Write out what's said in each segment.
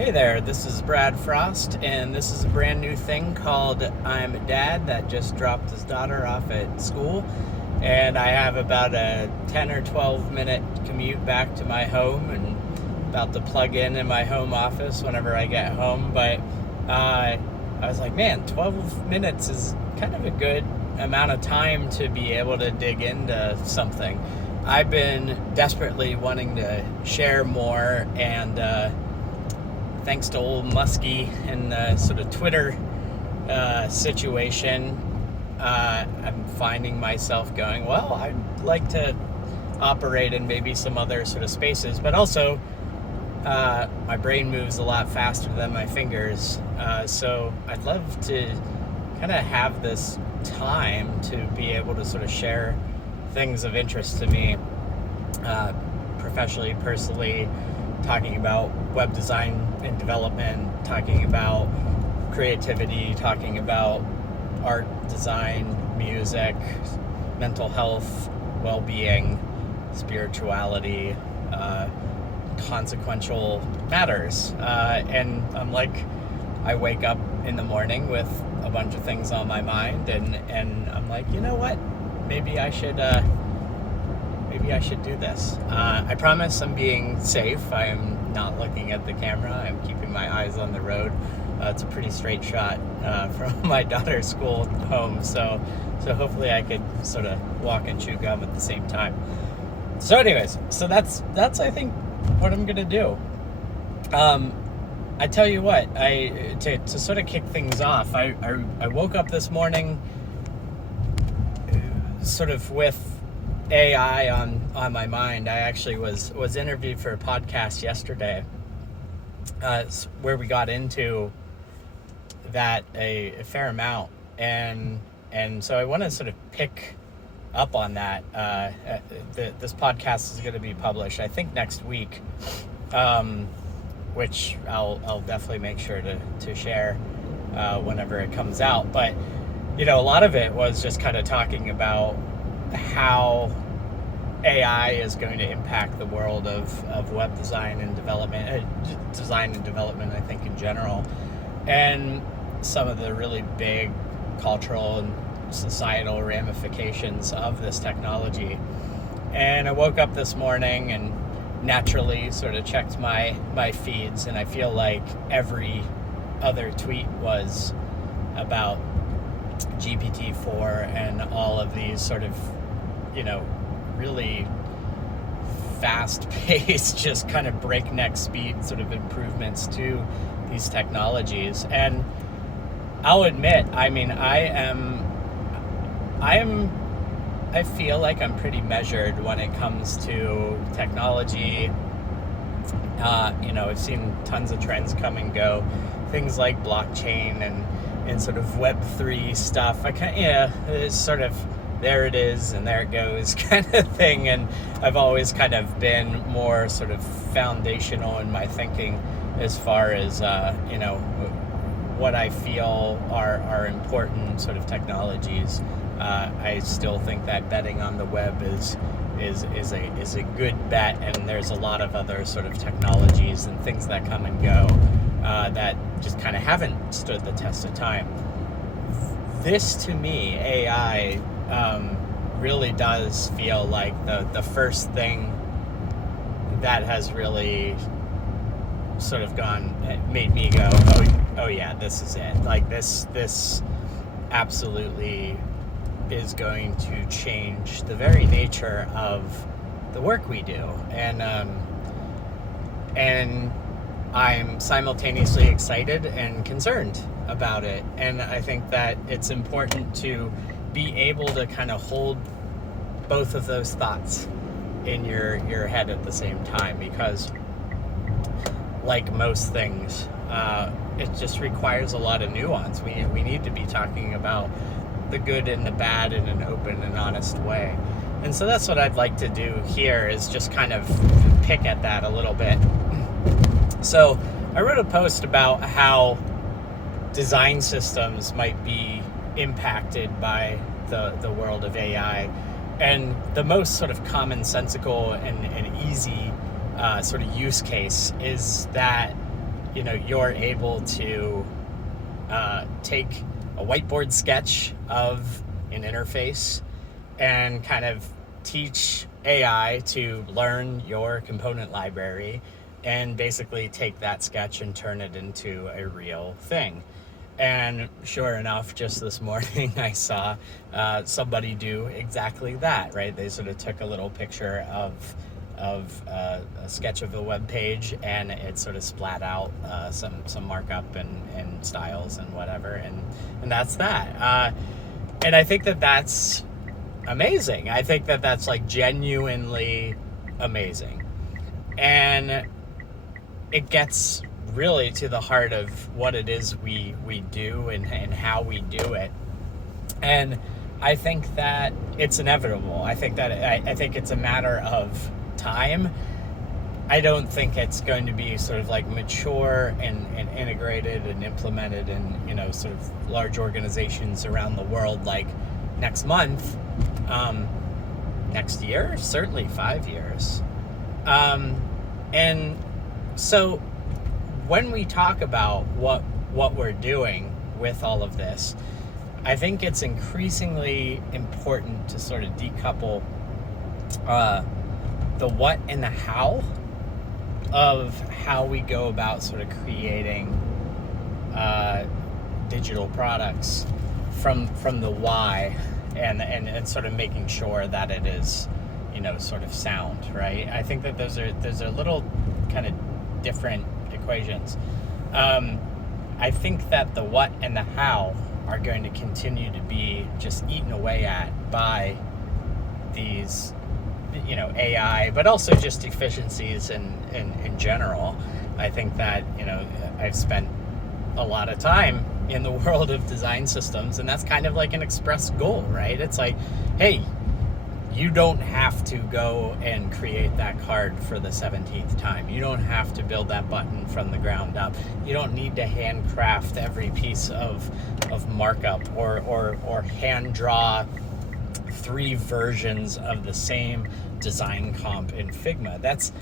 Hey there, this is Brad Frost, and this is a brand new thing called I'm a Dad that just dropped his daughter off at school, and I have about a 10 or 12 minute commute back to my home and about to plug in my home office whenever I get home. But I was like, man, 12 minutes is kind of a good amount of time to be able to dig into something. I've been desperately wanting to share more, and thanks to old Muskie and the sort of Twitter situation, I'm finding myself going, well, I'd like to operate in maybe some other sort of spaces, but also my brain moves a lot faster than my fingers, so I'd love to kind of have this time to be able to sort of share things of interest to me, professionally, personally, talking about web design and development, talking about creativity, talking about art, design, music, mental health, well-being, spirituality, consequential matters. And I'm like, I wake up in the morning with a bunch of things on my mind, and I'm like, you know what? Maybe I should do this. I promise I'm being safe. I am not looking at the camera. I'm keeping my eyes on the road. It's a pretty straight shot from my daughter's school home, so hopefully I could sort of walk and chew gum at the same time. So anyways, so that's I think what I'm gonna do. I tell you what, to sort of kick things off, I woke up this morning sort of with AI on my mind. I actually was interviewed for a podcast yesterday where we got into that a fair amount, and so I want to sort of pick up on that. This podcast is going to be published, I think, next week, which I'll definitely make sure to share whenever it comes out. But a lot of it was just kind of talking about how AI is going to impact the world of web design and development, I think, in general, and some of the really big cultural and societal ramifications of this technology. And I woke up this morning and naturally sort of checked my feeds, and I feel like every other tweet was about GPT-4 and all of these sort of, really fast-paced, just kind of breakneck speed sort of improvements to these technologies. And I'll admit, I mean, I feel like I'm pretty measured when it comes to technology. I've seen tons of trends come and go, things like blockchain and sort of Web3 stuff. It's sort of there it is and there it goes kind of thing. And I've always kind of been more sort of foundational in my thinking as far as, what I feel are important sort of technologies. I still think that betting on the web is a good bet, and there's a lot of other sort of technologies and things that come and go that just kind of haven't stood the test of time. This, to me, AI, really does feel like the first thing that has really sort of made me go, oh yeah, this is it. Like this absolutely is going to change the very nature of the work we do. And I'm simultaneously excited and concerned about it. And I think that it's important to be able to kind of hold both of those thoughts in your head at the same time, because like most things, it just requires a lot of nuance. We need to be talking about the good and the bad in an open and honest way. And so that's what I'd like to do here, is just kind of pick at that a little bit. So I wrote a post about how design systems might be impacted by the world of AI. And the most sort of commonsensical and easy sort of use case is that you're able to take a whiteboard sketch of an interface and kind of teach AI to learn your component library and basically take that sketch and turn it into a real thing. And sure enough, just this morning, I saw somebody do exactly that, right? They sort of took a little picture of a sketch of the web page, and it sort of splat out some markup and styles and whatever, and that's that. And I think that that's amazing. I think that that's like genuinely amazing, and it gets really to the heart of what it is we do and how we do it. And I think that it's inevitable. I think it's a matter of time. I don't think it's going to be sort of like mature and integrated and implemented in sort of large organizations around the world like next month, next year, certainly 5 years. And so when we talk about what we're doing with all of this, I think it's increasingly important to sort of decouple the what and the how of how we go about sort of creating digital products from the why and sort of making sure that it is sort of sound, right? I think that those are little kind of different equations. I think that the what and the how are going to continue to be just eaten away at by these AI, but also just efficiencies in general. I think that I've spent a lot of time in the world of design systems, and that's kind of like an express goal, right? It's like, hey, you don't have to go and create that card for the 17th time. You don't have to build that button from the ground up. You don't need to handcraft every piece of markup or hand draw 3 versions of the same design comp in Figma. That's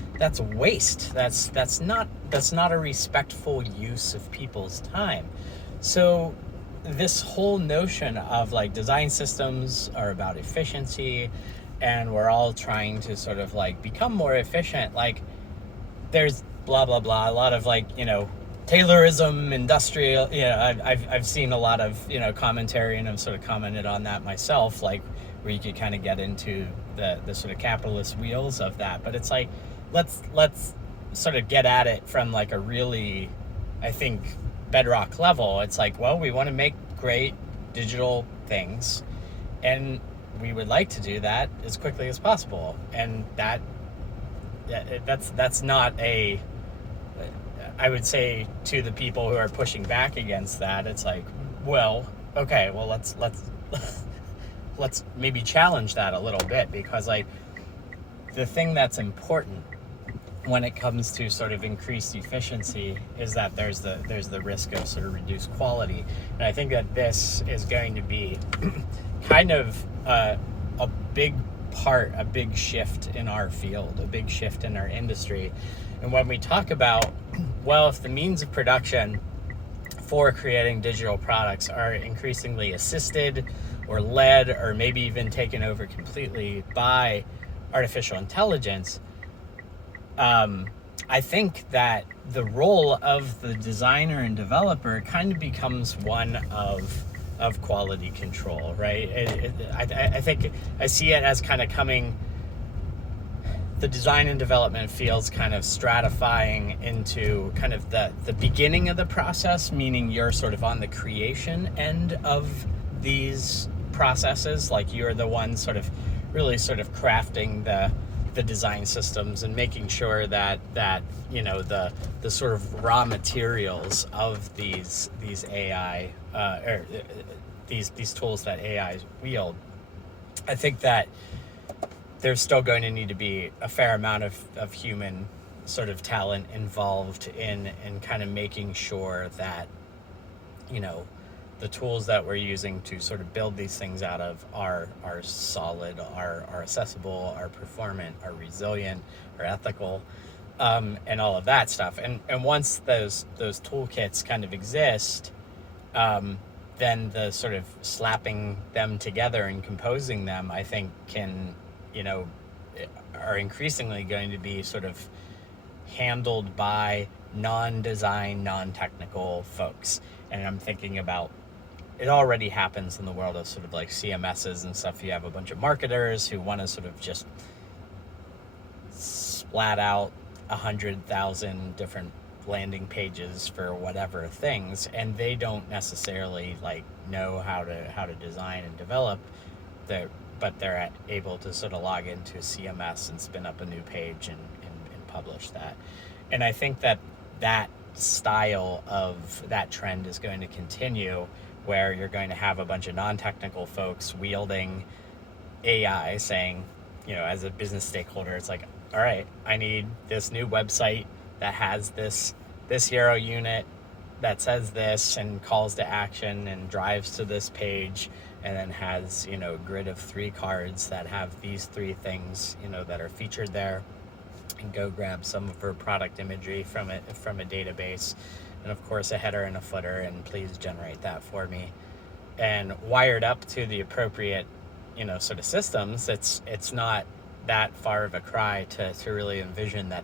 waste. That's not a respectful use of people's time. So this whole notion of like design systems are about efficiency, and we're all trying to sort of like become more efficient. Like there's blah blah blah, a lot of like Taylorism, industrial. I've seen a lot of commentary, and I've sort of commented on that myself, like where you could kind of get into the sort of capitalist wheels of that. But it's like let's sort of get at it from like a really, I think, bedrock level. It's like, well, we want to make great digital things, and we would like to do that as quickly as possible. And that's not a, I would say to the people who are pushing back against that, it's like, well, okay, well let's maybe challenge that a little bit, because like the thing that's important when it comes to sort of increased efficiency is that there's the risk of sort of reduced quality. And I think that this is going to be kind of a big part, a big shift in our field, a big shift in our industry. And when we talk about, well, if the means of production for creating digital products are increasingly assisted or led or maybe even taken over completely by artificial intelligence, I think that the role of the designer and developer kind of becomes one of quality control, right? I think I see it as kind of coming, the design and development fields kind of stratifying into kind of the beginning of the process, meaning you're sort of on the creation end of these processes, like you're the one sort of really sort of crafting the design systems and making sure that the sort of raw materials of these AI or these tools that AI wield. I think that there's still going to need to be a fair amount of human sort of talent involved in kind of making sure that the tools that we're using to sort of build these things out of are solid, are accessible, are performant, are resilient, are ethical. and all of that stuff. And once those toolkits kind of exist, then the sort of slapping them together and composing them, I think, can, you know, are increasingly going to be sort of handled by non-design, non-technical folks. And I'm thinking about, it already happens in the world of sort of like CMSs and stuff. You have a bunch of marketers who want to sort of just splat out 100,000 different landing pages for whatever things, and they don't necessarily like know how to design and develop the, but they're able to sort of log into CMS and spin up a new page and publish that. And I think that that style of that trend is going to continue, where you're going to have a bunch of non-technical folks wielding AI saying, you know, as a business stakeholder, it's like, all right, I need this new website that has this hero unit that says this and calls to action and drives to this page, and then has, you know, a grid of 3 cards that have these 3 things, you know, that are featured there, and go grab some of her product imagery from a database, and of course a header and a footer, and please generate that for me, and wired up to the appropriate, you know, sort of systems. It's not that far of a cry to really envision that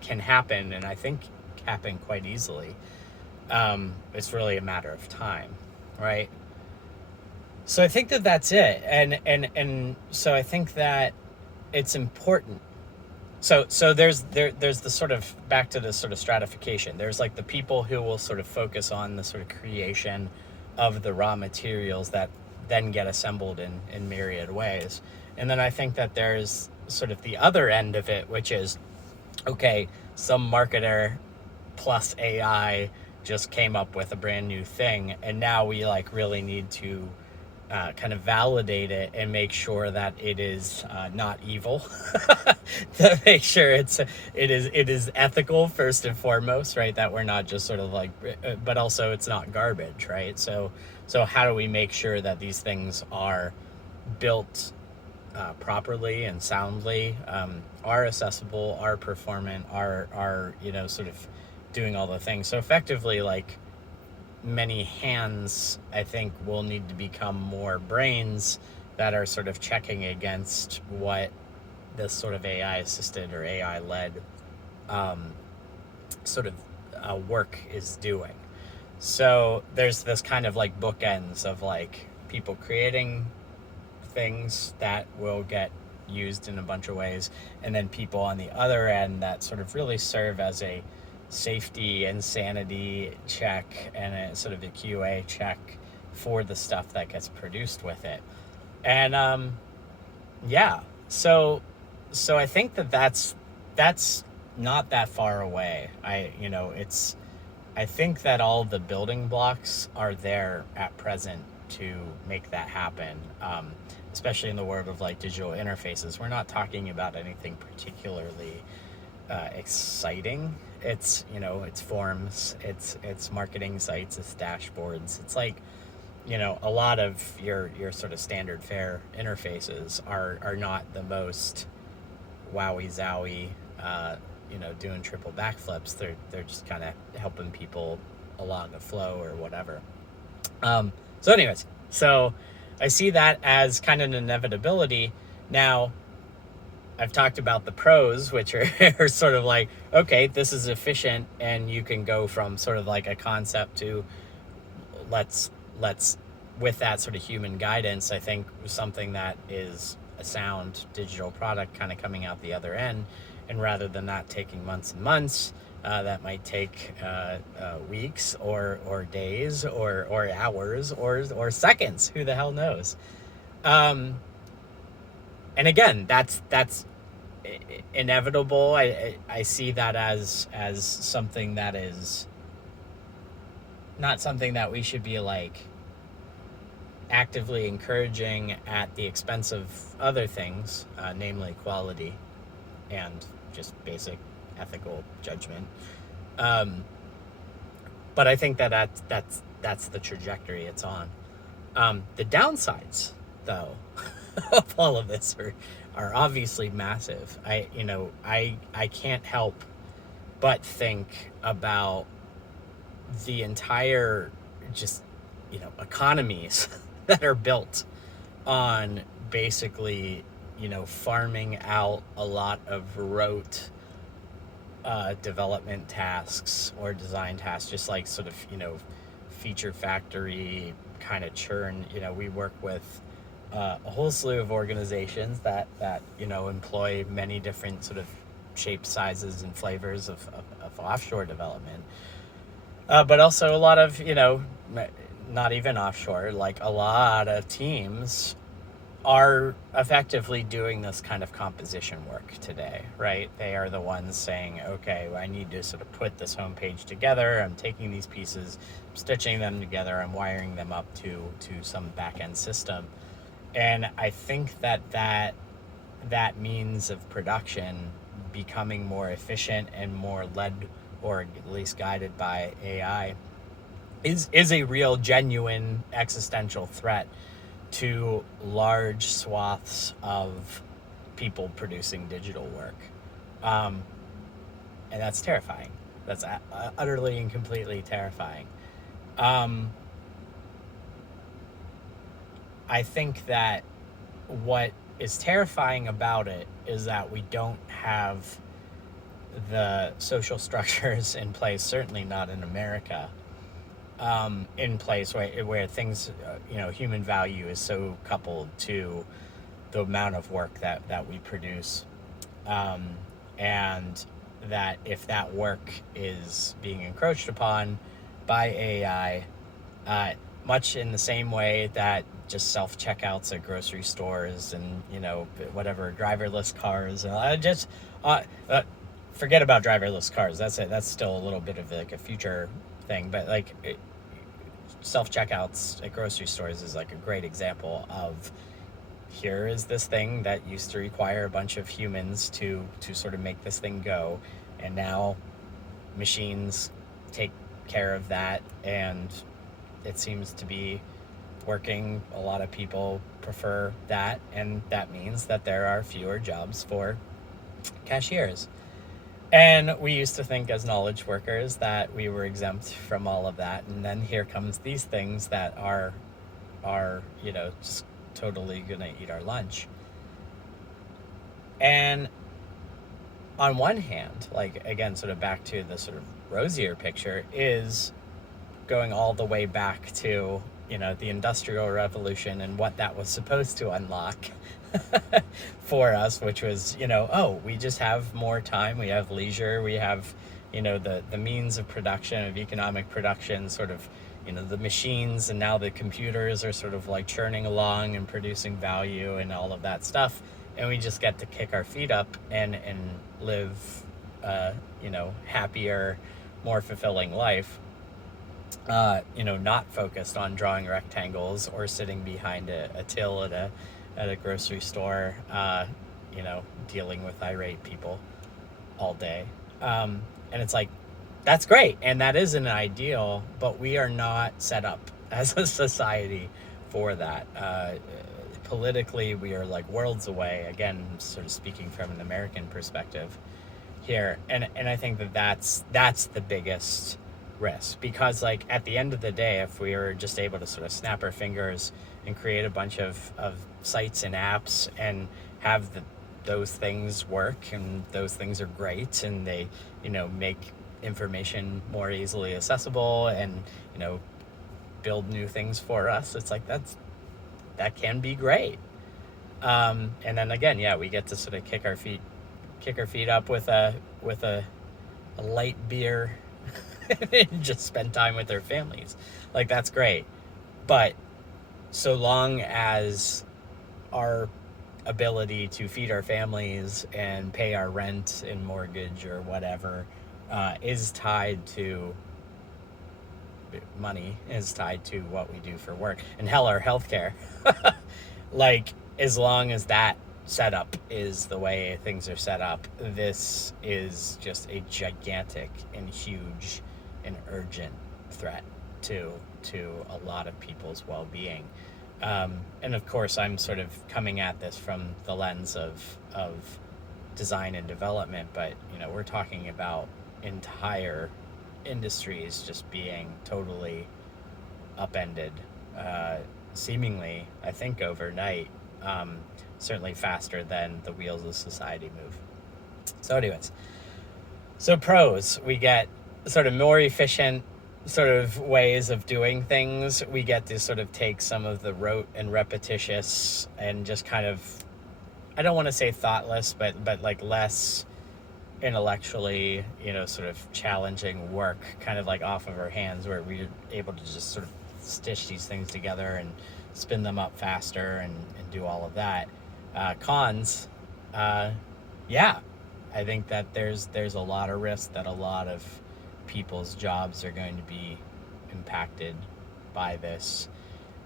can happen, and I think happen quite easily. It's really a matter of time, right? So I think that that's it, and so I think that it's important. So there's the sort of, back to the sort of stratification. There's like the people who will sort of focus on the sort of creation of the raw materials that then get assembled in myriad ways. And then I think that there's sort of the other end of it, which is, okay, some marketer plus AI just came up with a brand new thing, and now we like really need to kind of validate it and make sure that it is not evil, to make sure it is ethical first and foremost, right? That we're not just sort of like, but also it's not garbage, right? So how do we make sure that these things are built properly and soundly, are accessible, are performant, are you know, sort of doing all the things. So effectively, like, many hands, I think, will need to become more brains that are sort of checking against what this sort of AI assisted or AI led sort of work is doing. So there's this kind of like bookends of like people creating things that will get used in a bunch of ways, and then people on the other end that sort of really serve as a safety and sanity check and a sort of a QA check for the stuff that gets produced with it. And yeah, so I think that that's not that far away. I think that all the building blocks are there at present to make that happen, especially in the world of like digital interfaces. We're not talking about anything particularly exciting. It's, you know, it's forms, it's marketing sites, it's dashboards. It's like, you know, a lot of your sort of standard fare interfaces are not the most wowie zowie, you know, doing triple backflips. They're just kind of helping people along a flow or whatever. So anyways, so I see that as kind of an inevitability. Now, I've talked about the pros, which are sort of like, okay, this is efficient, and you can go from sort of like a concept to let's with that sort of human guidance, I think something that is a sound digital product kind of coming out the other end. And rather than that taking months and months, that might take weeks or days or hours or seconds. Who the hell knows? And again, that's inevitable. I see that as something that is not something that we should be like actively encouraging at the expense of other things, namely quality and just basic ethical judgment. But I think that's the trajectory it's on. The downsides, though, of all of this are obviously massive. I can't help but think about the entire just economies that are built on basically farming out a lot of rote development tasks or design tasks, just like sort of feature factory kind of churn. We work with a whole slew of organizations that employ many different sort of shapes, sizes, and flavors of offshore development, but also a lot of not even offshore, like a lot of teams are effectively doing this kind of composition work today, right? They are the ones saying, okay, I need to sort of put this homepage together. I'm taking these pieces, stitching them together, I'm wiring them up to some back-end system. And I think that means of production becoming more efficient and more led, or at least guided by AI, is a real, genuine existential threat to large swaths of people producing digital work. And that's terrifying. That's utterly and completely terrifying. I think that what is terrifying about it is that we don't have the social structures in place, certainly not in America, in place where things, human value is so coupled to the amount of work that we produce. And that if that work is being encroached upon by AI, much in the same way that just self-checkouts at grocery stores and, whatever, driverless cars, forget about driverless cars. That's still a little bit of like a future thing, but like self-checkouts at grocery stores is like a great example of, here is this thing that used to require a bunch of humans to sort of make this thing go, and now machines take care of that, and it seems to be working. A lot of people prefer that, and that means that there are fewer jobs for cashiers. And we used to think as knowledge workers that we were exempt from all of that, and then here comes these things that are just totally gonna eat our lunch. And on one hand, like, again, sort of back to the sort of rosier picture, is going all the way back to the Industrial Revolution and what that was supposed to unlock for us, which was we just have more time, we have leisure, we have the means of production, of economic production, sort of the machines, and now the computers are sort of like churning along and producing value and all of that stuff, and we just get to kick our feet up and live happier, more fulfilling life, not focused on drawing rectangles or sitting behind a till at a grocery store, dealing with irate people all day. And it's like, that's great, and that is an ideal, but we are not set up as a society for that. Politically, we are like worlds away, again, sort of speaking from an American perspective here. And I think that's the biggest risk, because like at the end of the day, if we were just able to sort of snap our fingers and create a bunch of sites and apps and have those things work, and those things are great, and they make information more easily accessible, and build new things for us, it's like that can be great. And then again, we get to sort of kick our feet up with a light beer and just spend time with their families. Like, that's great. But so long as our ability to feed our families and pay our rent and mortgage or whatever is tied to money, is tied to what we do for work, and hell, our healthcare, like, as long as that setup is the way things are set up, this is just a gigantic and huge and urgent threat to a lot of people's well-being. And of course, I'm sort of coming at this from the lens of design and development, but we're talking about entire industries just being totally upended, seemingly, I think, overnight. Certainly faster than the wheels of society move. So, anyways, so pros, we get sort of more efficient sort of ways of doing things. We get to sort of take some of the rote and repetitious and just kind of, I don't want to say thoughtless, but like less intellectually, sort of challenging work kind of like off of our hands, where we're able to just sort of stitch these things together and spin them up faster and do all of that. Cons, yeah, I think that there's a lot of risk that a lot of people's jobs are going to be impacted by this.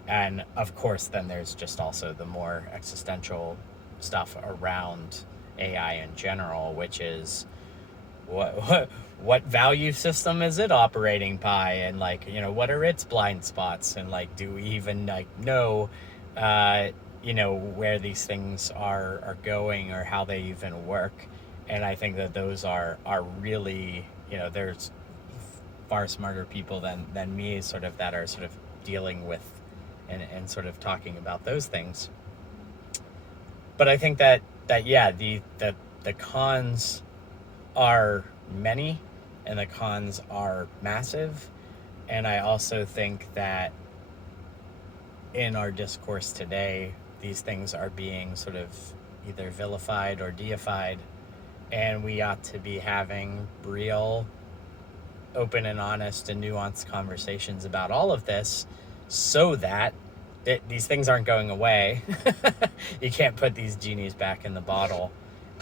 And of course, then there's just also the more existential stuff around AI in general, which is what value system is it operating by, and what are its blind spots, and do we even know where these things are going, or how they even work. And I think that those are really, there's far smarter people than me sort of that are sort of dealing with and sort of talking about those things. But I think that yeah, the cons are many, and the cons are massive. And I also think that in our discourse today, these things are being sort of either vilified or deified, and we ought to be having real, open and honest and nuanced conversations about all of this, so that these things aren't going away. You can't put these genies back in the bottle.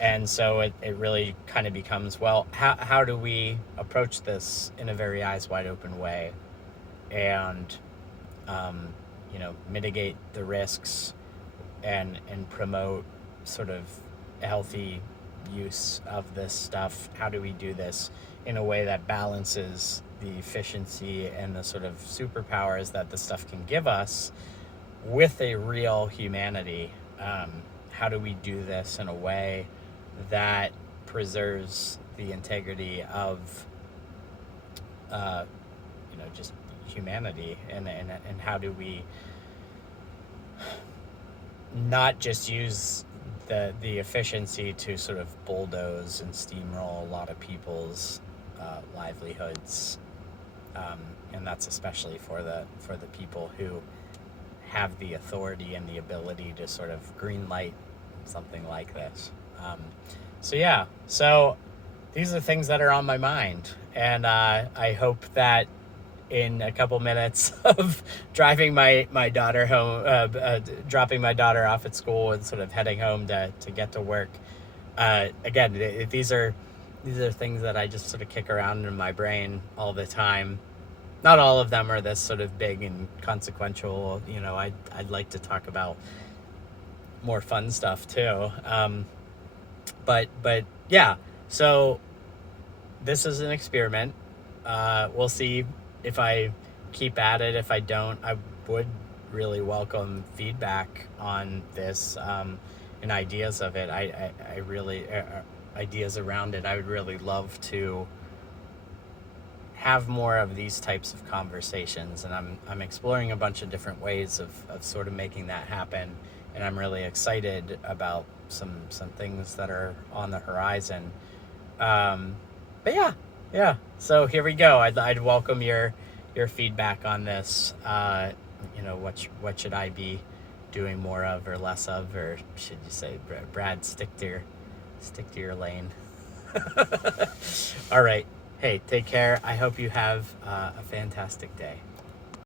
And so it really kind of becomes, well, how do we approach this in a very eyes wide open way, and mitigate the risks and promote sort of healthy use of this stuff? How do we do this in a way that balances the efficiency and the sort of superpowers that the stuff can give us with a real humanity? How do we do this in a way that preserves the integrity of just humanity, and how do we not just use the efficiency to sort of bulldoze and steamroll a lot of people's livelihoods, and that's especially for the people who have the authority and the ability to sort of green light something like this. So these are things that are on my mind, and I hope that in a couple minutes of driving my daughter home, dropping my daughter off at school and sort of heading home to get to work. Again, these are things that I just sort of kick around in my brain all the time. Not all of them are this sort of big and consequential. I'd like to talk about more fun stuff too. But yeah, so this is an experiment. We'll see if I keep at it. If I don't, I would really welcome feedback on this, and ideas of it. I really, ideas around it. I would really love to have more of these types of conversations, and I'm exploring a bunch of different ways of sort of making that happen, and I'm really excited about some things that are on the horizon. But yeah. So here we go. I'd welcome your feedback on this. What should I be doing more of or less of, or should you say, Brad, stick to your lane. All right. Hey, take care. I hope you have a fantastic day.